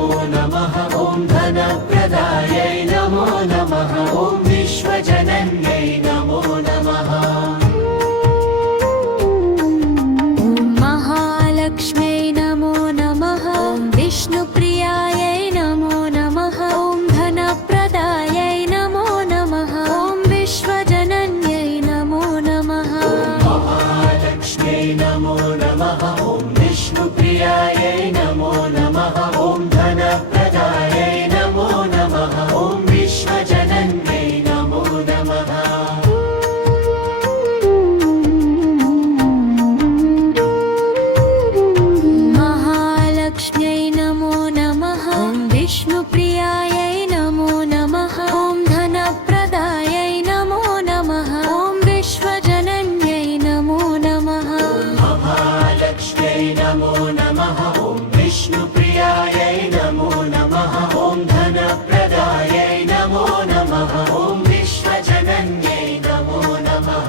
नमो नमः ॐ धनप्रदायै नमो नमः ॐ विश्वजनन्यै नमो नमः ॐ महालक्ष्म्यै नमो नमः ॐ विष्णुप्रियायै नमो नमः ॐ धनप्रदायै नमो नमः ॐ विश्वजनन्यै नमो नमः महालक्ष्म्यै नमो नमः ॐ विष्णुप्रियायै नमो नमः ॐ धनप्रदायै नमो नमः ॐ विश्वजनन्यै नमो नमः महालक्ष्म्यै नमो नमः ॐ विष्णुप्रियायै नमो नमः ॐ धनप्रदायै नमो नमः ॐ विश्वजनन्यै नमो नमः महालक्ष्म्यै नमो नमः ॐ विष्णुप्रियायै नमो नमः ॐ धनप्रदायै नमो नमः ॐ विश्वजनन्यै नमो नमः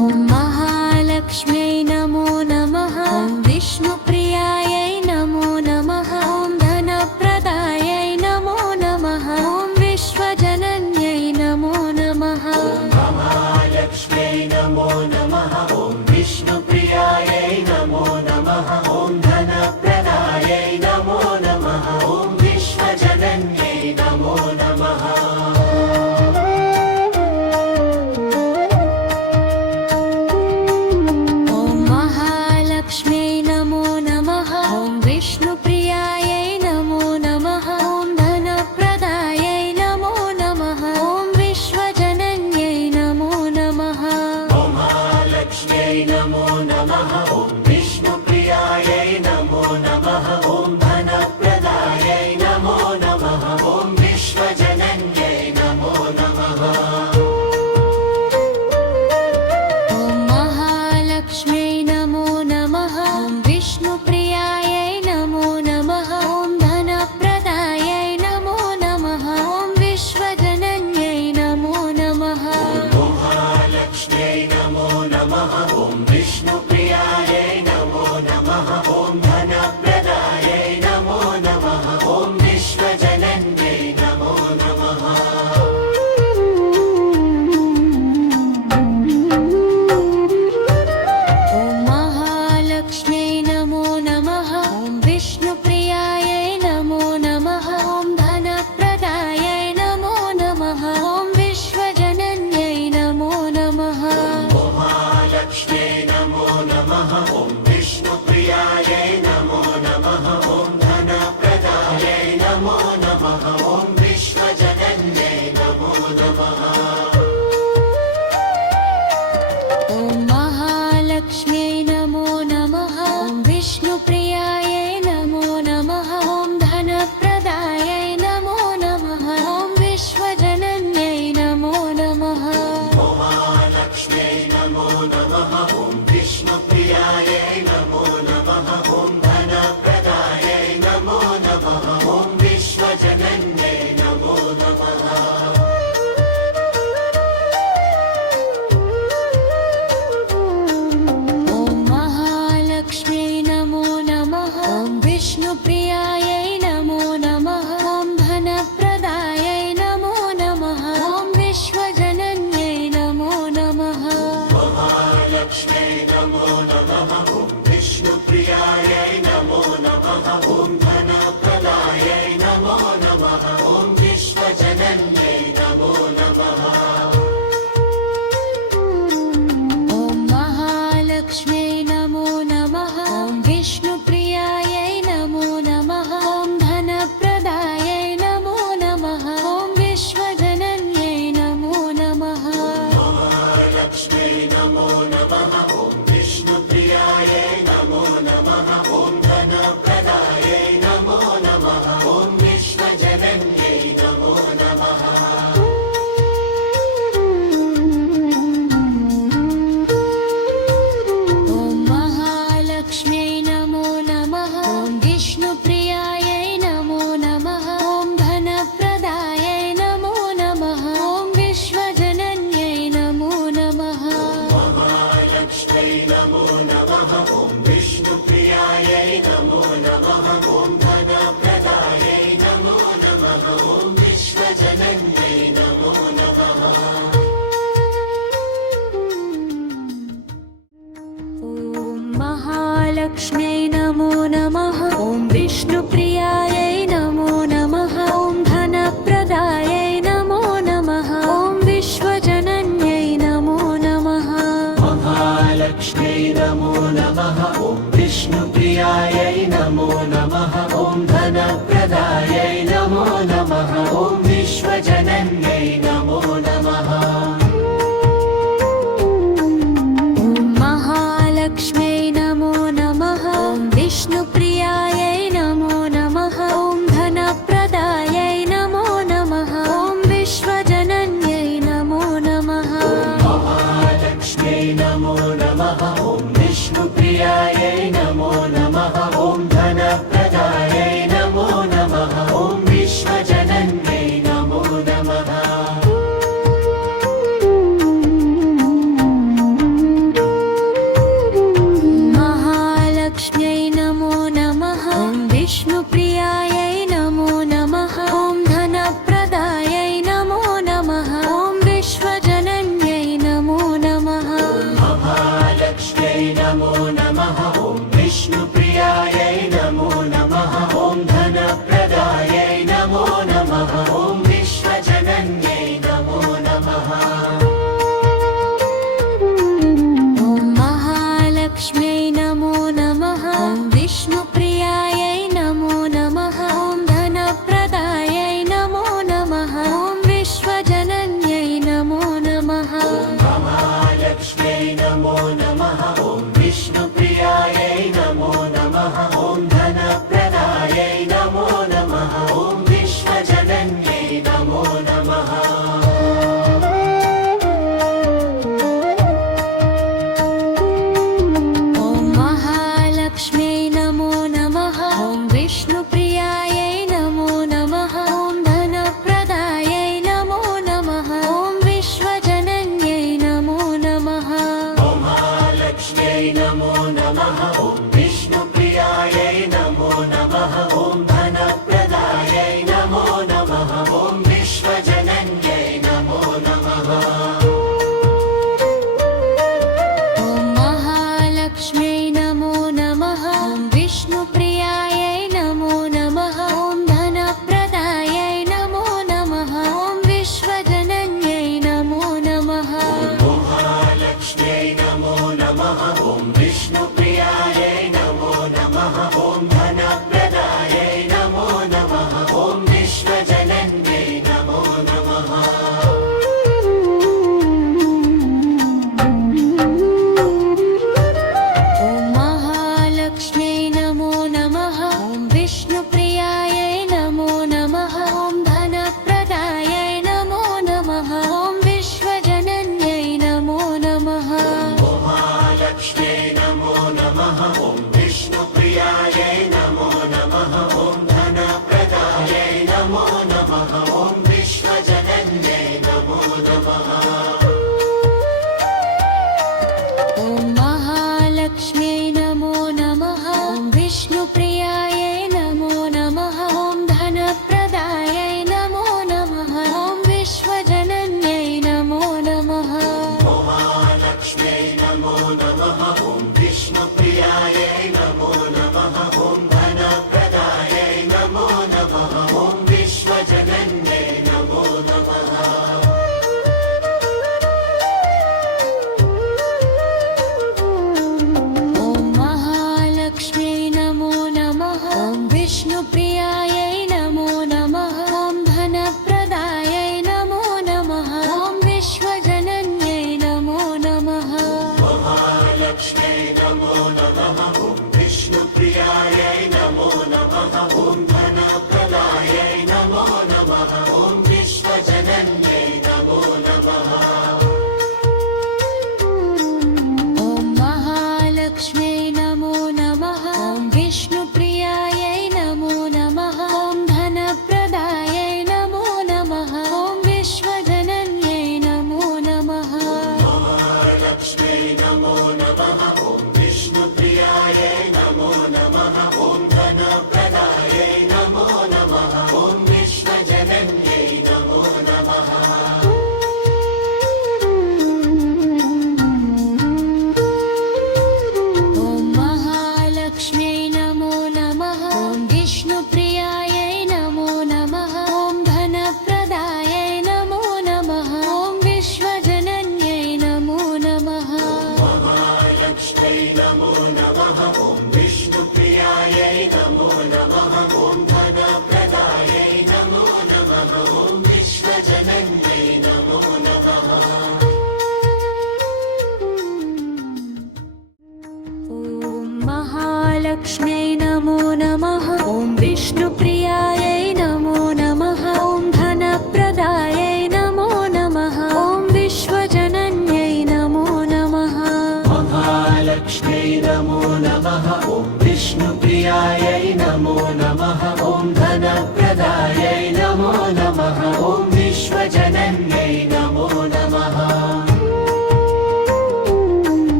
ॐ महालक्ष्म्यै नमो नमः ॐ विष्णुप्रियायै नमो नमः ॐ धनप्रदायै नमो नमः ॐ विश्वजनन्यै नमो नमः महालक्ष्म्यै नमो नमः ॐ विष्णुप्रियायै नमो नमः ॐ धनप्रदायै नमो नमः ॐ विश्वजनन्यै नमो नमः ॐ महालक्ष्म्यै नमो नमः ॐ विष्णुप्रियायै नमो नमः ॐ धनप्रदायै नमो नमः ॐ विश्वजनन्यै नमो नमः महालक्ष्म्यै नमो नमः ॐ विष्णुप्रियायै नमो नमः ॐ धनप्रदायै नमो नमः ॐ विश्वजनन्यै नमो नमः ॐ महालक्ष्म्यै नमो नमः ॐ विष्णुप्रियायै नमो नमः ॐ धनप्रदायै नमो नमः ॐ विश्वजनन्यै नमो नमः महालक्ष्म्यै नमो नमः ॐ विष्णुप्रियायै नमो नमः ॐ धनप्रदायै नमो नमः ॐ विश्वजनन्यै नमो नमः ॐ महालक्ष्म्यै नमो नमः ॐ विष्णुप्रियायै नमो नमः ॐ धनप्रदायै नमो नमः ॐ विश्वजनन्यै नमो नमः महालक्ष्म्यै नमो नमः ॐ विष्णुप्रियायै नमो नमः ॐ धनप्रदायै नमो नमः ॐ विश्वजनन्यै नमो नमः ॐ महालक्ष्म्यै नमो नमः ॐ विष्णुप्रियायै नमो नमः ॐ धनप्रदायै नमो नमः ॐ विश्वजनन्यै नमो नमः महालक्ष्म्यै नमो नमः ॐ विष्णुप्रियायै नमो नमः ॐ धनप्रदायै नमो नमः ॐ विश्वजनन्यै नमो नमः ॐ महालक्ष्म्यै नमो नमः ॐ विष्णुप्रियायै नमो नमः ॐ धनप्रदायै नमो नमः ॐ विश्वजनन्यै नमो नमः महालक्ष्म्यै नमो नमः ॐ विष्णुप्रियायै नमो नमः ॐ धनप्रदायै नमो नमः ॐ विश्वजनन्यै नमो नमः ॐ महालक्ष्म्यै नमो नमः ॐ विष्णुप्रियायै नमो नमः ॐ धनप्रदायै नमो नमः ॐ विश्वजनन्यै नमो नमः महालक्ष्म्यै नमो नमः ॐ विष्णुप्रियायै नमो नमः ॐ धनप्रदायै नमो नमः ॐ विश्वजनन्यै नमो नमः ॐ महालक्ष्म्यै नमो नमः ॐ विष्णुप्रियायै नमो नमः ॐ धनप्रदायै नमो विश्वजनन्यै नमो नमः ॐ महालक्ष्म्यै नमो नमः ॐ विष्णुप्रियायै नमो नमः ॐ धनप्रदायै नमो नमः ॐ विश्वजनन्यै नमो नमः महालक्ष्म्यै नमो नमः ॐ विष्णुप्रियायै नमो नमः ॐ धनप्रदायै नमो नमः ॐ विश्वजनन्यै नमो नमः ॐ महालक्ष्म्यै नमो नमः ॐ विष्णुप्रियायै नमो नमः ॐ धनप्रदायै नमो नमः ॐ विश्वजनन्यै नमो नमः महालक्ष्म्यै नमो नमः ॐ विष्णुप्रियायै नमो नमः ॐ धनप्रदायै नमो नमः ॐ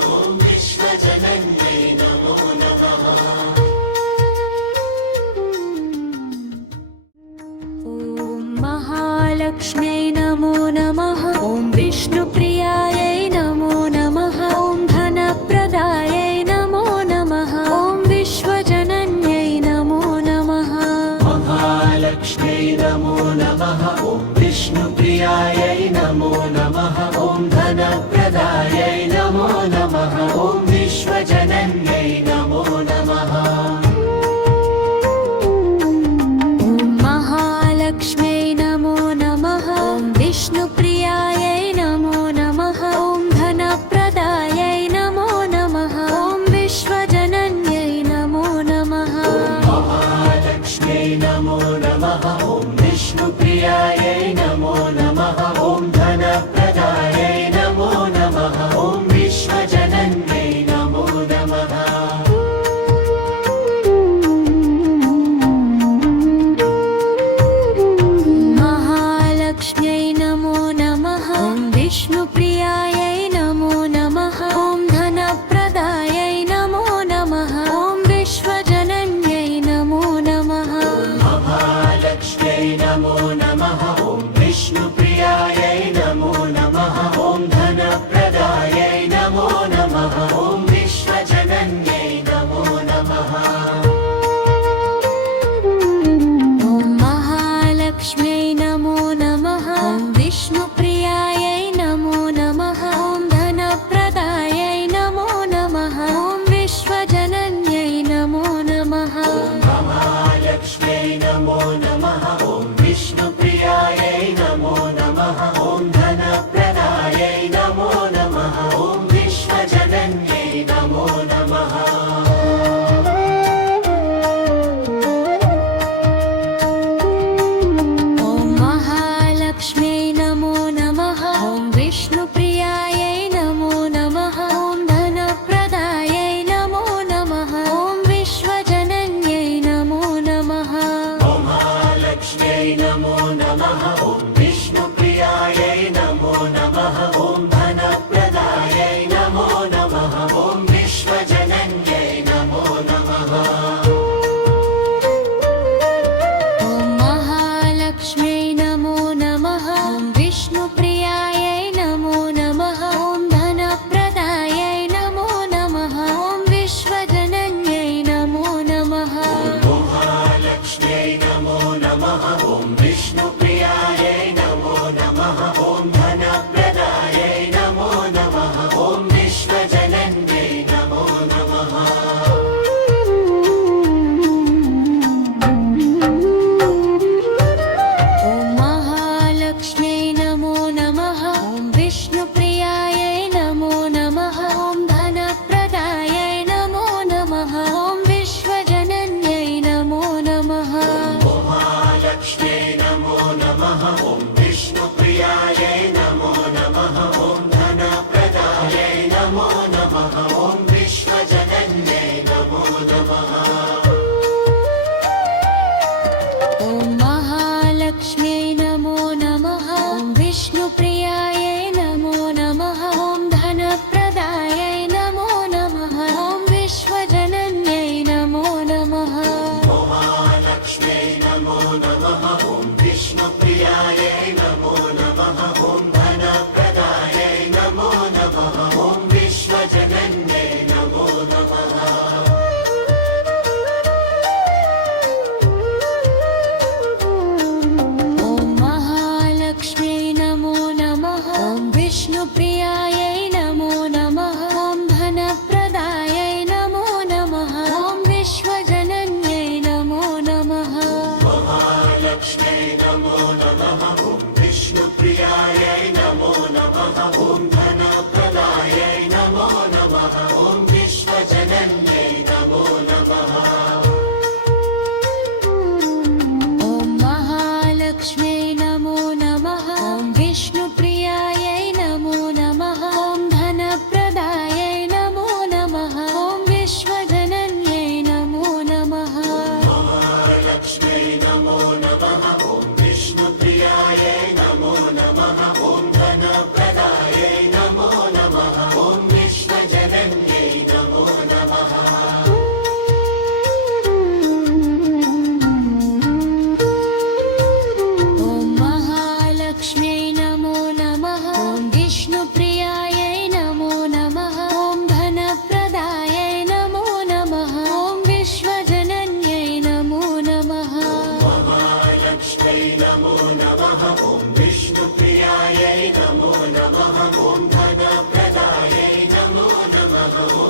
ॐ विश्वजनन्यै नमो नमः ॐ महालक्ष्म्यै नमो नमः ॐ विष्णुप्रियायै नमो नमः ॐ धनप्रदायै नमो नमः ॐ विश्वजनन्यै नमो नमः महालक्ष्म्यै नमो नमः ॐ विष्णुप्रियायै नमो नमः ॐ धनप्रदायै नमो नमः ॐ विश्वजनन्यै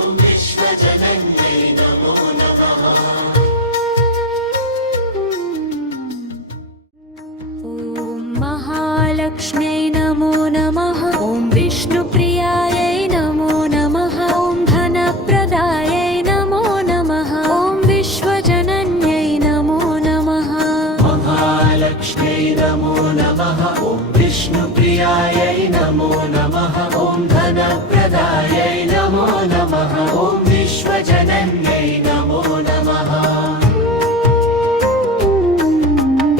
ॐ विश्वजनन्यै नमो नमः ॐ महालक्ष्म्यै नमो नमः ॐ विष्णुप्रियायै नमो नमः ॐ धनप्रदायै नमो नमः ॐ विश्वजनन्यै नमो नमः महालक्ष्म्यै नमो नमः ॐ विष्णुप्रियायै नमो नमः ॐ धनप्रदायै नमो नमः ॐ विश्वजनन्यै नमो नमः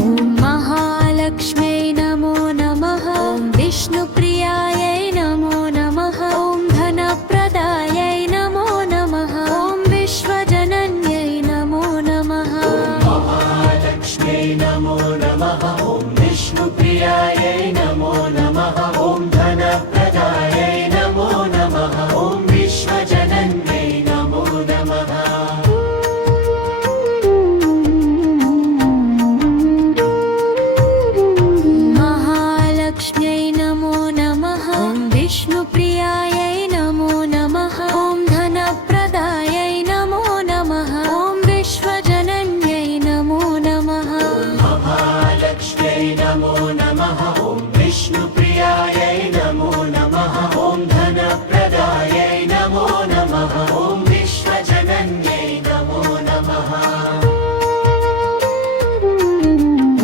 ॐ महालक्ष्म्यै नमो नमः ॐ विष्णुप्रियायै नमो नमः ॐ धनप्रदायै नमो नमः ॐ विश्वजनन्यै नमो नमः महालक्ष्म्यै नमो नमः ॐ विष्णुप्रियायै नमो नमः ॐ धनप्रदायै नमो नमः ॐ विश्वजनन्यै नमो नमः महालक्ष्म्यै नमो नमः ॐ विष्णुप्रियायै नमो नमः ॐ धनप्रदायै नमो नमः ॐ विश्वजनन्यै नमो नमः महालक्ष्म्यै नमो नमः ॐ विष्णुप्रियायै नमो नमः ॐ धनप्रदायै नमो नमः ॐ विश्वजनन्यै नमो नमः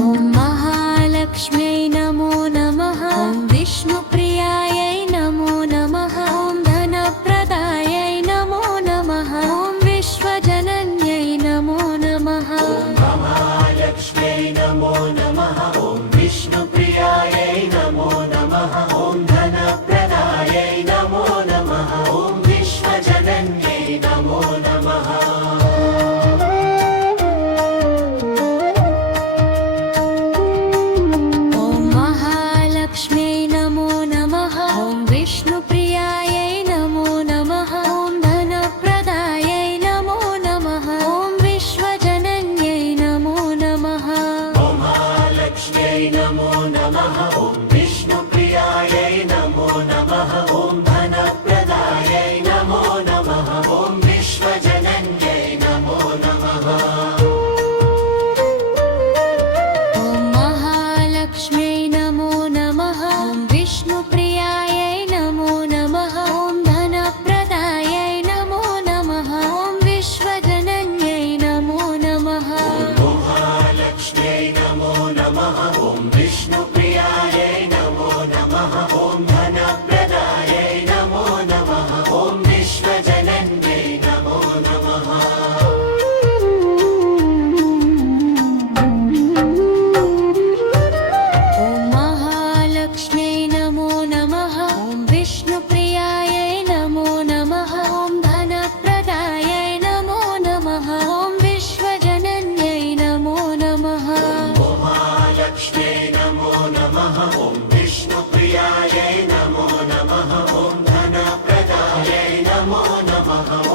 ॐ महालक्ष्म्यै नमो नमः ॐ विष्णुप्रियायै नमो नमः ॐ धनप्रदायै नमो नमः ॐ विश्वजनन्यै नमो नमः महालक्ष्म्यै नमो नमः ॐ विष्णुप्रियायै नमो नमः ॐ धनप्रदायै नमो नमः ॐ विश्वजनन्यै नमो नमः ॐ महालक्ष्म्यै नमो नमः ॐ विष्णुप्रियायै नमो नमः ॐ धनप्रदायै नमो नमः ॐ विश्वजनन्यै नमो नमः महालक्ष्म्यै नमो नमः ॐ विष्णुप्रियायै नमो नमः ॐ धनप्रदायै नमो नमः ॐ विश्वजनन्यै नमो नमः ॐ महालक्ष्म्यै नमो नमः ॐ विष्णुप्रियायै नमो नमः ॐ धनप्रदायै नमो नमः ॐ विश्वजनन्यै नमो नमः महालक्ष्म्यै नमो नमः ॐ विष्णुप्रियायै नमो नमः ॐ धनप्रदायै नमो नमः ॐ विश्वजनन्यै नमो नमः ॐ महालक्ष्म्यै नमो नमः ॐ विष्णुप्रियायै नमो नमः ॐ धनप्रदायै नमो नमः ॐ विश्वजनन्यै नमो नमः महालक्ष्म्यै नमो नमः ॐ विष्णुप्रियायै नमो नमः ॐ धनप्रदायै नमो नमः